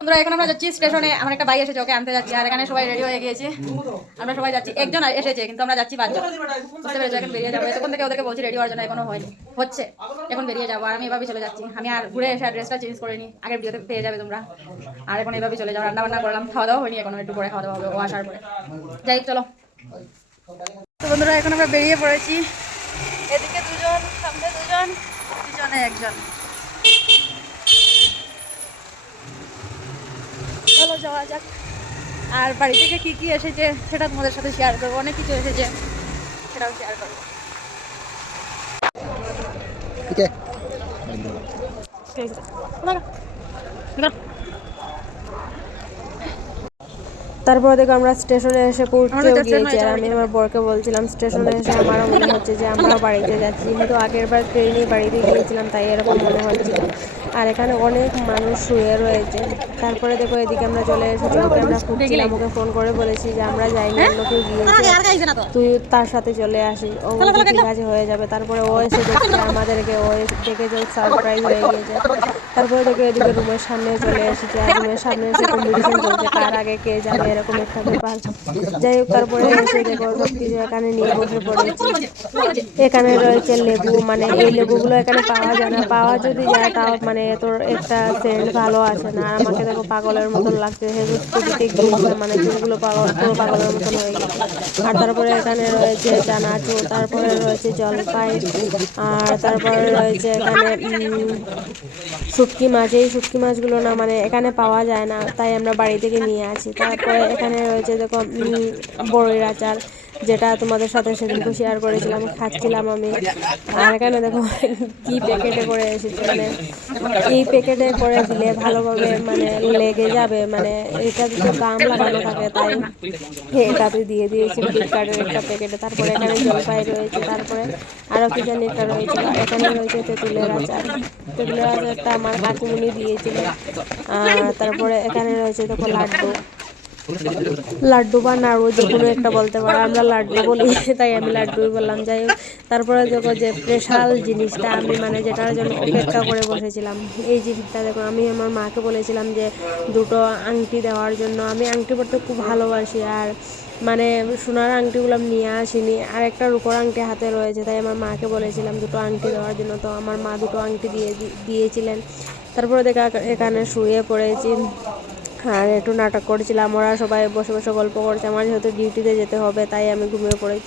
বন্ধুরা এখন আমরা যাচ্ছি স্টেশনে। আমার একটা ভাই এসেছে, ওকে আনতে যাচ্ছি। আর এখানে সবাই রেডি হয়ে গিয়েছে, আমরা সবাই যাচ্ছি। একজন এসেছে কিন্তু আমরা যাচ্ছি 5 জন। বুঝতে পেরেছো? এখন বেরিয়ে যাবো। এতক্ষণ থেকে ওদেরকে বলছি রেডি হওয়ার জন্য, এখনো হয়নি, হচ্ছে। এখন বেরিয়ে যাবো আর আমি এভাবে চলে যাচ্ছি। আমি আর ঘুরে এসে ড্রেসটা চেঞ্জ করে নিই, আগের ভিডিওতে পেয়ে যাবে তোমরা। আর এখন এভাবে চলে যাবো। রান্না বান্না করলাম, খাওয়া দাওয়া হয়নি এখনো, একটু পরে খাওয়া দাওয়া হবে ও আসার পরে। যাই চলো। তো বন্ধুরা এখন আমরা বেরিয়ে পড়েছি। এদিকে দুজন, সামনে দুজন, পিছনে একজন। চলো যাওয়া যাক। আর বাড়ি থেকে কি কি এসেছে সেটা তোমাদের সাথে শেয়ার করবো। অনেক কিছু এসেছে, সেটাও শেয়ার করবো। তারপর দেখো আমরা স্টেশনে এসে পৌঁছেও গিয়েছি। আর আমি আমার বরকে বলছিলাম স্টেশনে এসে আমারও মনে হচ্ছে যে আমরাও বাড়িতে যাচ্ছি, কিন্তু আগের বার ট্রেনেই বাড়িতে গিয়েছিলাম তাই এরকম মনে হচ্ছিল। আর এখানে অনেক মানুষ শুয়ে রয়েছে। তারপরে দেখো এদিকে আমরা চলে এসেছি, ওকে আমরা খুঁজছিলাম, ওকে ফোন করে বলেছি যে আমরা যাইনি, অন্য কেউ গিয়েছে, তুই তার সাথে চলে আসি। ও ঠিক আছে হয়ে যাবে। তারপরে ও এসে দেখছে আমাদেরকে, ও দেখে যে সারপ্রাইজ হয়ে গিয়েছে। তারপরে দেখো এদিকে রুমের সামনে চলে এসেছে। আর রুমের সামনে এসে কম্পিটিশন চলছে কার আগে কে যাবে, এরকম একটা ব্যাপার। যাই হোক তারপরে এসে দেখো সব কিছু এখানে নিয়ে বসে পড়েছি। এখানে রয়েছে লেবু, মানে এই লেবুগুলো এখানে পাওয়া যায় না, পাওয়া যদি যায় তাও মানে তোর একটা সেন্ট ভালো আসে না। আর আমাকে দেখো পাগলের মতন লাগছে, হেজুস দিতে গিয়েছিলাম, মানে চুলগুলো পাগলের মতন হয়ে গেছে। আর তারপরে এখানে রয়েছে চানাচুর, তারপরে রয়েছে জলপাই, আর তারপরে রয়েছে এখানে শুটকি মাছ। এই শুটকি মাছগুলো না মানে এখানে পাওয়া যায় না, তাই আমরা বাড়ি থেকে নিয়ে আসি। তারপরে এখানে রয়েছে দেখো বড়ির আচার, যেটা তোমাদের সাথে সেদিনকে শেয়ার করেছিলাম, খাচ্ছিলাম আমি। আর এখানে দেখো কি প্যাকেটে করে এসেছে, মানে এই প্যাকেটে করে দিলে ভালোভাবে মানে লেগে যাবে, মানে এটা দুটো গাম লাগানো থাকে, তাই এটাতে দিয়ে দিয়েছি ফ্লিপকার্টের একটা প্যাকেটে। তারপরে এখানে জলপাই রয়েছে, তারপরে আরও কি জানি একটা রয়েছিল। আর এখানে রয়েছে তেঁতুলের আচার, তেঁতুলের আচারটা আমার কাকুমনি দিয়েছিল। আর তারপরে এখানে রয়েছে দেখো লাড্ডু বা নাড়ু যে কোনো একটা বলতে পারো, আমরা লাড্ডু বলি তাই আমি লাড্ডুই বললাম। যাই হোক তারপরে দেখো যে স্পেশাল জিনিসটা আমি মানে যেটার জন্য অপেক্ষা করে বসেছিলাম, এই জিনিসটা দেখো। আমি আমার মাকে বলেছিলাম যে দুটো আংটি দেওয়ার জন্য, আমি আংটি পরতে খুব ভালোবাসি। আর মানে সোনার আংটিগুলো আমি নিয়ে আসিনি, আর একটা রূপোর আংটি হাতে রয়েছে, তাই আমার মাকে বলেছিলাম দুটো আংটি দেওয়ার জন্য। তো আমার মা দুটো আংটি দিয়েছিলেন। তারপরে দেখা এখানে শুয়ে পড়েছি আর একটু নাটক করছিলাম। ওরা সবাই বসে বসে গল্প করছে, আমার যেহেতু ডিউটিতে যেতে হবে তাই আমি ঘুমিয়ে পড়েছি।